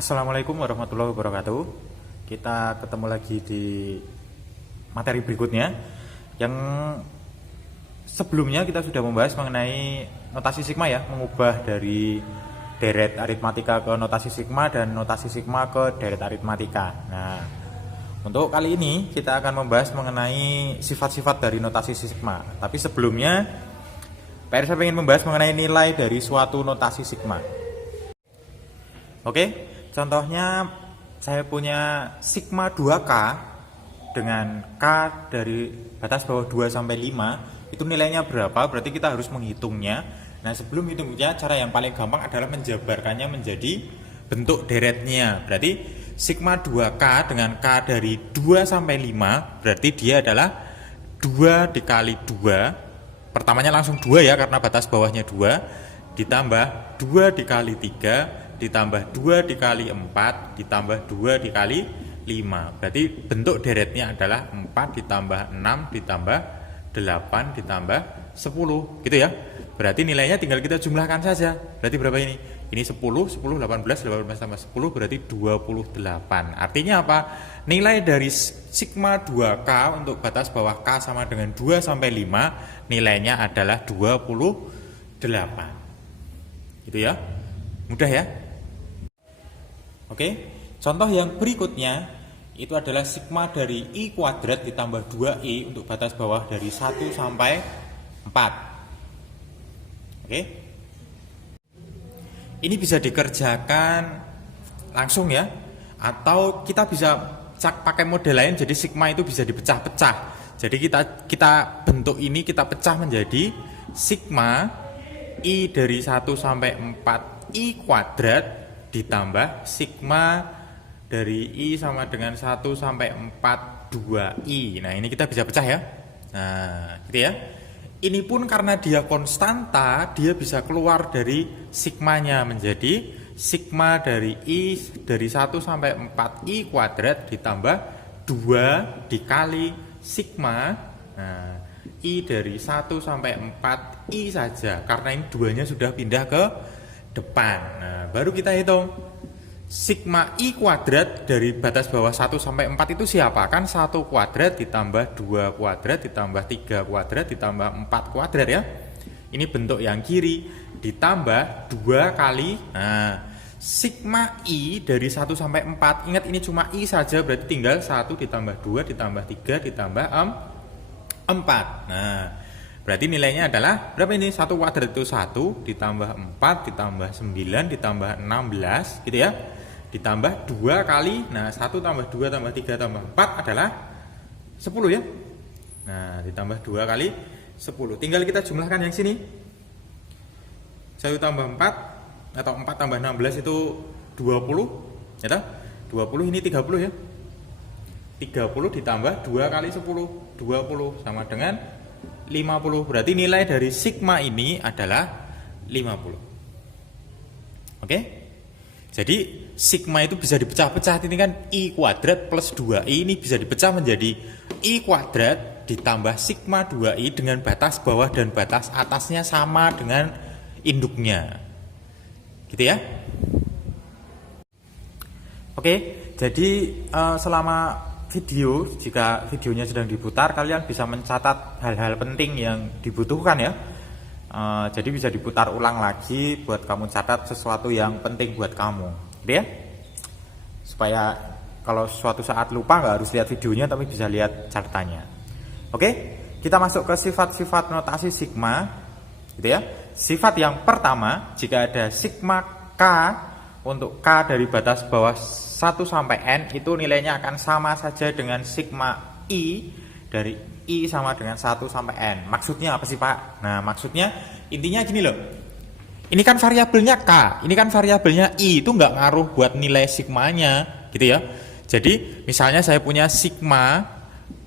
Assalamualaikum warahmatullahi wabarakatuh. Kita ketemu lagi di materi berikutnya. Yang sebelumnya kita sudah membahas mengenai notasi sigma ya, mengubah dari deret aritmatika ke notasi sigma dan notasi sigma ke deret aritmatika. Nah, untuk kali ini kita akan membahas mengenai sifat-sifat dari notasi sigma. Tapi sebelumnya, saya ingin membahas mengenai nilai dari suatu notasi sigma. Oke, contohnya saya punya sigma 2K dengan K dari batas bawah 2 sampai 5. Itu nilainya berapa? Berarti kita harus menghitungnya. Nah, sebelum hitungnya, cara yang paling gampang adalah menjabarkannya menjadi bentuk deretnya. Berarti sigma 2K dengan K dari 2 sampai 5, berarti dia adalah 2 dikali 2. Pertamanya langsung 2 ya, karena batas bawahnya 2, ditambah 2 dikali 3, ditambah 2 dikali 4, ditambah 2 dikali 5. Berarti bentuk deretnya adalah 4 ditambah 6 ditambah 8 ditambah 10, gitu ya. Berarti nilainya tinggal kita jumlahkan saja. Berarti berapa ini? Ini 10, 10, 18, 18 tambah 10 berarti 28. Artinya apa? Nilai dari sigma 2K untuk batas bawah K sama dengan 2 sampai 5, nilainya adalah 28. Gitu ya. Mudah ya? Oke, contoh yang berikutnya itu adalah sigma dari I kuadrat ditambah 2I untuk batas bawah dari 1 sampai 4. Oke. Ini bisa dikerjakan langsung ya, atau kita bisa pakai model lain, jadi sigma itu bisa dipecah-pecah. Jadi kita bentuk ini kita pecah menjadi sigma I dari 1 sampai 4 I kuadrat ditambah sigma dari I sama dengan 1 sampai 4 2I. Nah, ini kita bisa pecah ya. Nah, gitu ya. Ini pun karena dia konstanta, dia bisa keluar dari sigmanya menjadi sigma dari I dari 1 sampai 4I kuadrat ditambah 2 dikali sigma I dari 1 sampai 4I saja. Karena ini duanya sudah pindah ke depan. Nah, baru kita hitung. Sigma I kuadrat dari batas bawah 1 sampai 4 itu siapa? Kan 1 kuadrat ditambah 2 kuadrat ditambah 3 kuadrat ditambah 4 kuadrat ya. Ini bentuk yang kiri ditambah 2 kali. Nah, sigma I dari 1 sampai 4. Ingat ini cuma I saja, berarti tinggal 1 ditambah 2 ditambah 3 ditambah 4. Nah, berarti nilainya adalah berapa ini? 1 kuadrat itu 1 ditambah 4 ditambah 9 ditambah 16 gitu ya. Ditambah 2 kali, nah 1 tambah 2 tambah 3 tambah 4 adalah 10 ya. Nah, ditambah 2 kali 10. Tinggal kita jumlahkan yang sini. 1 tambah 4 atau 4 tambah 16 itu 20 ya. 20 ini 30 ya. 30 ditambah 2 kali 10, 20 sama dengan 50. Berarti nilai dari sigma ini adalah 50. Oke? Jadi sigma itu bisa dipecah-pecah. Ini kan I kuadrat plus 2I, ini bisa dipecah menjadi I kuadrat ditambah sigma 2I dengan batas bawah dan batas atasnya sama dengan induknya. Gitu ya? Oke, jadi selama video, jika videonya sedang diputar, kalian bisa mencatat hal-hal penting yang dibutuhkan ya. Jadi bisa diputar ulang lagi buat kamu catat sesuatu yang penting buat kamu, gitu ya. Supaya kalau suatu saat lupa nggak harus lihat videonya, tapi bisa lihat catatannya. Oke, kita masuk ke sifat-sifat notasi sigma, gitu ya. Sifat yang pertama, jika ada sigma K untuk K dari batas bawah 1 sampai N, itu nilainya akan sama saja dengan sigma I dari I sama dengan 1 sampai N. Maksudnya apa sih Pak? Nah, maksudnya intinya gini loh. Ini kan variabelnya K, ini kan variabelnya I, itu nggak ngaruh buat nilai sigmanya, gitu ya. Jadi misalnya saya punya sigma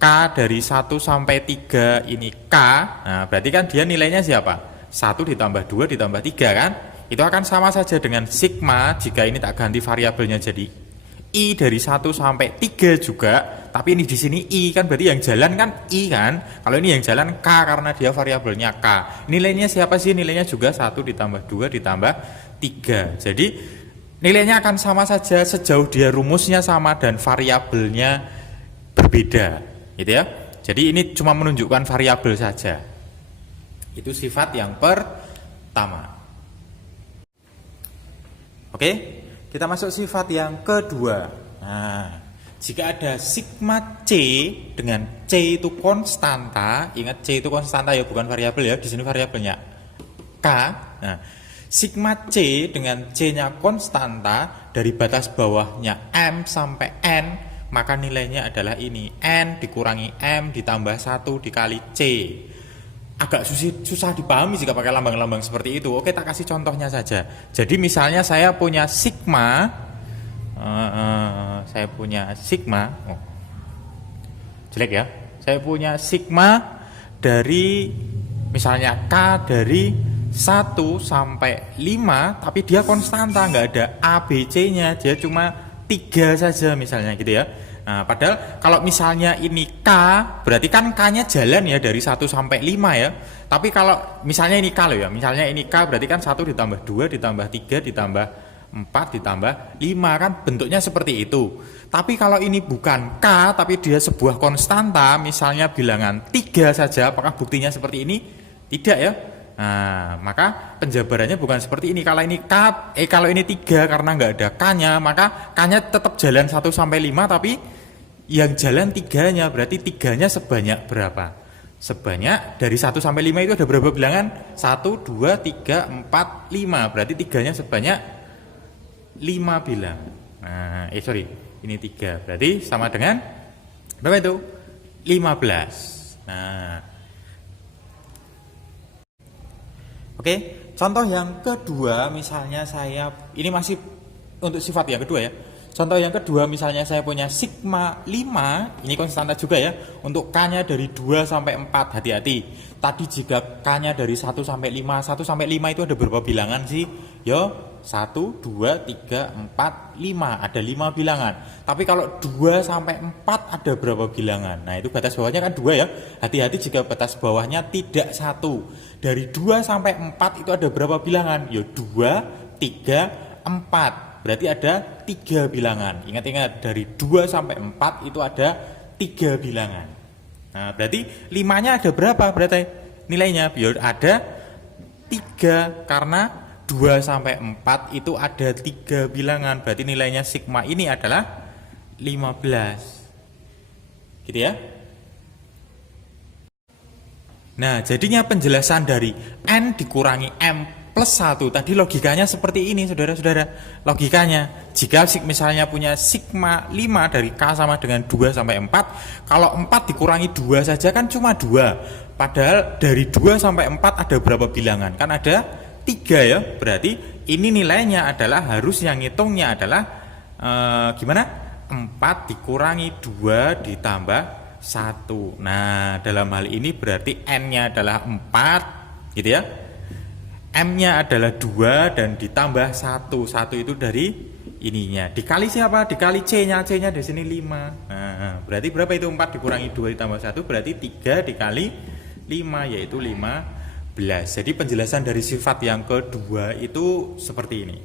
K dari 1 sampai 3 ini K, nah berarti kan dia nilainya siapa? 1 ditambah 2 ditambah 3 kan? Itu akan sama saja dengan sigma jika ini tak ganti variabelnya jadi I dari 1 sampai 3 juga, tapi ini di sini I kan, berarti yang jalan kan I kan. Kalau ini yang jalan K karena dia variabelnya K. Nilainya siapa sih? Nilainya juga 1 ditambah 2 ditambah 3. Jadi nilainya akan sama saja sejauh dia rumusnya sama dan variabelnya berbeda, gitu ya. Jadi ini cuma menunjukkan variabel saja. Itu sifat yang pertama. Oke, kita masuk sifat yang kedua. Nah, jika ada sigma C dengan C itu konstanta, ingat C itu konstanta ya, bukan variabel ya. Di sini variabelnya K. Nah, sigma C dengan C-nya konstanta dari batas bawahnya M sampai N, maka nilainya adalah ini, N dikurangi M ditambah 1 dikali C. Agak susah dipahami jika pakai lambang-lambang seperti itu. Oke, tak kasih contohnya saja. Jadi misalnya saya punya sigma, jelek ya. Saya punya sigma dari misalnya K dari 1 sampai 5, tapi dia konstanta, nggak ada A, B, C-nya, dia cuma 3 saja misalnya gitu ya. Nah, padahal kalau misalnya ini K, berarti kan K-nya jalan ya dari 1 sampai 5 ya. Tapi kalau misalnya ini K loh ya, misalnya ini K berarti kan 1 ditambah 2 ditambah 3 ditambah 4 ditambah 5, kan bentuknya seperti itu. Tapi kalau ini bukan K, tapi dia sebuah konstanta, misalnya bilangan 3 saja, apakah buktinya seperti ini? Tidak ya. Nah, maka penjabarannya bukan seperti ini. Kalau ini kalau ini 3 karena nggak ada K-nya, maka K-nya tetap jalan 1 sampai 5, tapi yang jalan 3-nya, berarti 3-nya sebanyak berapa? Sebanyak dari 1 sampai 5 itu ada berapa bilangan? 1, 2, 3, 4, 5. Berarti 3-nya sebanyak 5 bilangan. Nah, ini 3. Berarti sama dengan berapa itu? 15. Nah, oke, contoh yang kedua, misalnya ini masih untuk sifat yang kedua ya. Contoh yang kedua, misalnya saya punya sigma 5, ini konstanta juga ya. Untuk K-nya dari 2 sampai 4, hati-hati. Tadi jika K-nya dari 1 sampai 5, 1 sampai 5 itu ada berapa bilangan sih? Yo, 1, 2, 3, 4, 5, ada 5 bilangan. Tapi kalau 2 sampai 4 ada berapa bilangan? Nah, itu batas bawahnya kan 2 ya. Hati-hati jika batas bawahnya tidak 1. Dari 2 sampai 4 itu ada berapa bilangan? Yo, 2, 3, 4. Berarti ada 3 bilangan. Ingat-ingat, dari 2 sampai 4 itu ada 3 bilangan. Nah, berarti 5-nya ada berapa? Berarti nilainya biar ada 3, karena 2 sampai 4 itu ada 3 bilangan. Berarti nilainya sigma ini adalah 15. Gitu ya. Nah, jadinya penjelasan dari N dikurangi M plus 1. Tadi logikanya seperti ini, saudara-saudara. Logikanya, jika misalnya punya sigma 5 dari K sama dengan 2 sampai 4, kalau 4 dikurangi 2 saja kan cuma 2. Padahal dari 2 sampai 4 ada berapa bilangan? Kan ada 3 ya. Berarti ini nilainya adalah, harus yang ngitungnya adalah gimana? 4 dikurangi 2 ditambah 1. Nah, dalam hal ini berarti N-nya adalah 4, gitu ya. M-nya adalah 2 dan ditambah 1. 1 itu dari ininya. Dikali siapa? Dikali C-nya. C-nya di sini 5. Nah, berarti berapa itu? 4 dikurangi 2 ditambah 1 berarti 3 dikali 5, yaitu 15. Jadi penjelasan dari sifat yang kedua itu seperti ini.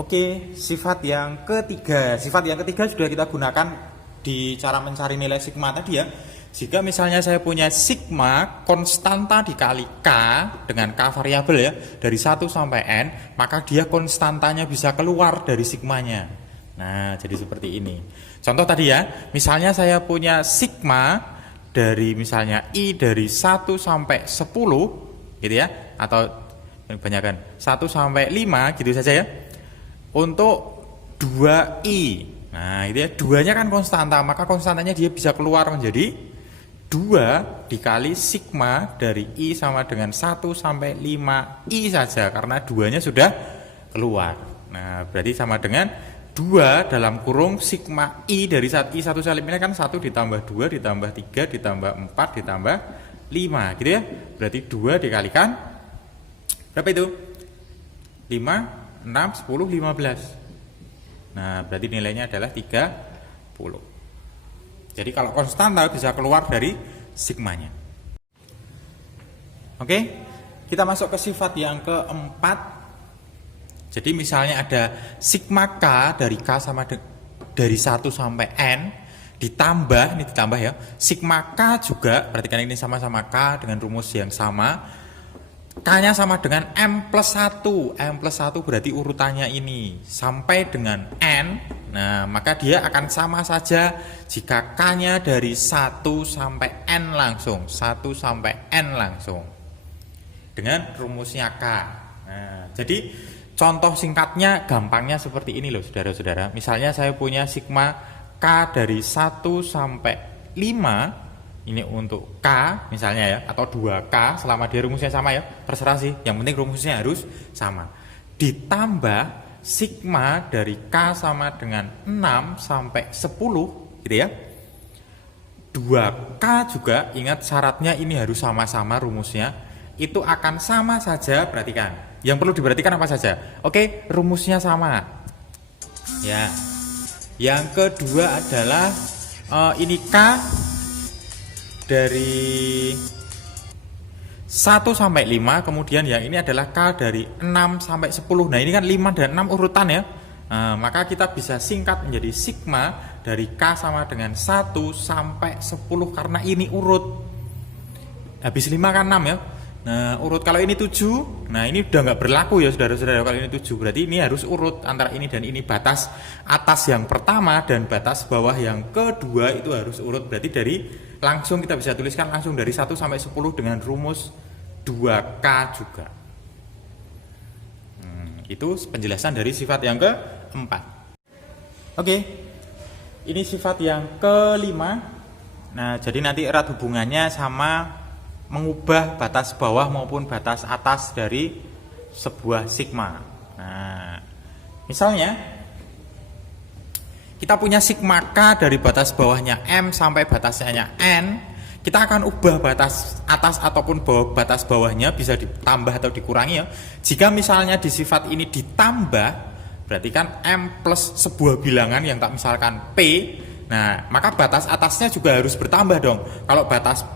Oke, sifat yang ketiga. Sifat yang ketiga sudah kita gunakan di cara mencari nilai sigma tadi ya. Jika misalnya saya punya sigma konstanta dikali K dengan K variabel ya, dari 1 sampai N, maka dia konstantanya bisa keluar dari sigmanya. Nah, jadi seperti ini. Contoh tadi ya, misalnya saya punya sigma dari misalnya I dari 1 sampai 10 gitu ya, atau banyakkan 1 sampai 5 gitu saja ya. Untuk 2I. Nah, itu ya, 2-nya kan konstanta, maka konstantanya dia bisa keluar menjadi 2 dikali sigma dari I sama dengan 1 sampai 5I saja, karena 2-nya sudah keluar. Nah, berarti sama dengan 2 dalam kurung sigma I dari I 1 salib ini kan 1 ditambah 2 ditambah 3 ditambah 4 ditambah 5 gitu ya. Berarti 2 dikalikan berapa itu? 5, 6, 10, 15. Nah, berarti nilainya adalah 30. Jadi kalau konstanta bisa keluar dari sigmanya. Oke, kita masuk ke sifat yang keempat. Jadi misalnya ada sigma K dari K sama dari 1 sampai N ditambah, ini ditambah ya, sigma K juga, perhatikan ini sama-sama K dengan rumus yang sama. K-nya sama dengan M plus 1. M plus 1 berarti urutannya ini sampai dengan N. Nah, maka dia akan sama saja jika K-nya dari 1 sampai N langsung. 1 sampai N langsung. Dengan rumusnya K. Nah, jadi contoh singkatnya gampangnya seperti ini loh saudara-saudara. Misalnya saya punya sigma K dari 1 sampai 5. Ini untuk K misalnya ya, atau 2K selama dia rumusnya sama ya, terserah sih, yang penting rumusnya harus sama. Ditambah sigma dari K sama dengan 6 sampai 10 gitu ya. 2K juga, ingat syaratnya ini harus sama-sama rumusnya, itu akan sama saja, perhatikan. Yang perlu diperhatikan apa saja? Oke, rumusnya sama. Ya. Yang kedua adalah ini K dari 1 sampai 5, kemudian yang ini adalah K dari 6 sampai 10. Nah, ini kan 5 dan 6 urutan ya. Nah, maka kita bisa singkat menjadi sigma dari K sama dengan 1 sampai 10 karena ini urut. Habis 5 kan 6 ya. Nah, urut kalau ini 7, nah ini udah nggak berlaku ya saudara-saudara kalau ini 7. Berarti ini harus urut antara ini dan ini, batas atas yang pertama dan batas bawah yang kedua itu harus urut. Berarti dari langsung kita bisa tuliskan langsung dari 1 sampai 10 dengan rumus 2K juga. Itu penjelasan dari sifat yang keempat. Oke, ini sifat yang kelima. Nah, jadi nanti erat hubungannya sama mengubah batas bawah maupun batas atas dari sebuah sigma. Nah, misalnya kita punya sigma K dari batas bawahnya M sampai batasnya N, kita akan ubah batas atas ataupun batas bawahnya bisa ditambah atau dikurangi ya. Jika misalnya di sifat ini ditambah, berarti kan M plus sebuah bilangan yang tak misalkan P, nah maka batas atasnya juga harus bertambah dong. Kalau batas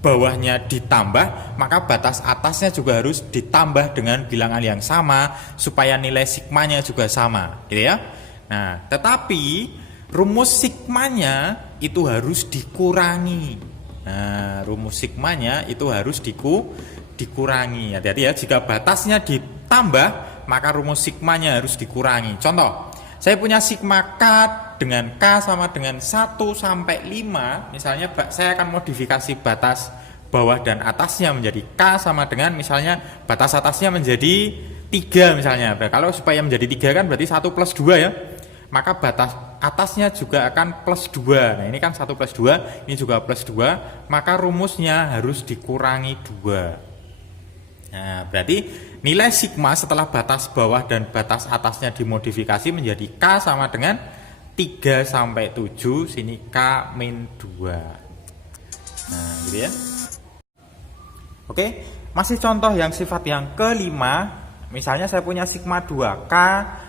bawahnya ditambah, maka batas atasnya juga harus ditambah dengan bilangan yang sama supaya nilai sigmanya juga sama, gitu ya. Nah, tetapi rumus sigmanya itu harus dikurangi. Nah, rumus sigmanya itu harus dikurangi. Hati-hati ya, jika batasnya ditambah, maka rumus sigmanya harus dikurangi. Contoh, saya punya sigma K dengan K sama dengan 1 sampai 5. Misalnya saya akan modifikasi batas bawah dan atasnya menjadi K sama dengan misalnya batas atasnya menjadi 3 misalnya. Kalau supaya menjadi 3 kan berarti 1 plus 2 ya. Maka batas atasnya juga akan plus 2. Nah, ini kan 1 plus 2, ini juga plus 2, maka rumusnya harus dikurangi 2. Nah, berarti nilai sigma setelah batas bawah dan batas atasnya dimodifikasi menjadi K sama dengan 3 sampai 7, sini K min 2. Nah, gitu ya. Oke, masih contoh yang sifat yang kelima. Misalnya saya punya sigma 2K,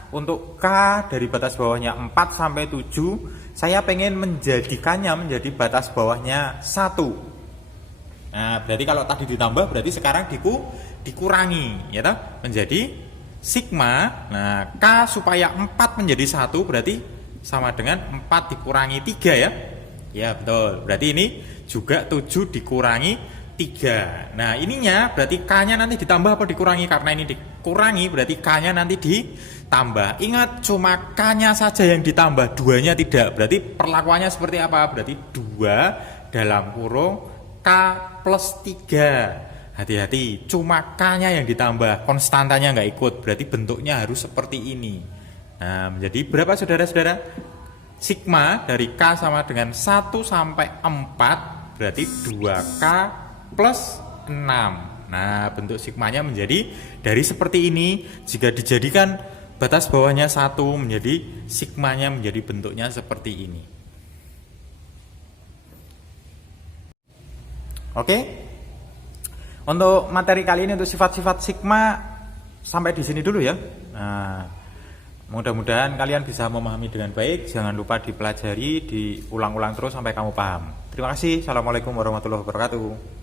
untuk K dari batas bawahnya 4 sampai 7, saya pengen menjadikannya menjadi batas bawahnya 1. Nah, berarti kalau tadi ditambah berarti sekarang dikurangi ya toh, menjadi sigma. Nah, K supaya 4 menjadi 1 berarti sama dengan 4 dikurangi 3 ya. Ya, betul. Berarti ini juga 7 dikurangi 3. Nah, ininya berarti K-nya nanti ditambah apa dikurangi? Karena ini dikurangi berarti K-nya nanti ditambah. Ingat, cuma K-nya saja yang ditambah, 2-nya tidak. Berarti perlakuannya seperti apa? Berarti 2 dalam kurung K plus 3. Hati-hati, cuma K-nya yang ditambah, konstantanya nggak ikut. Berarti bentuknya harus seperti ini. Nah, menjadi berapa saudara-saudara? Sigma dari K sama dengan 1 sampai 4, berarti 2K plus 6. Nah, bentuk sigmanya menjadi dari seperti ini. Jika dijadikan batas bawahnya 1 menjadi sigmanya menjadi bentuknya seperti ini. Oke. Untuk materi kali ini untuk sifat-sifat sigma sampai di sini dulu ya. Nah, mudah-mudahan kalian bisa memahami dengan baik. Jangan lupa dipelajari, diulang-ulang terus sampai kamu paham. Terima kasih. Assalamualaikum warahmatullahi wabarakatuh.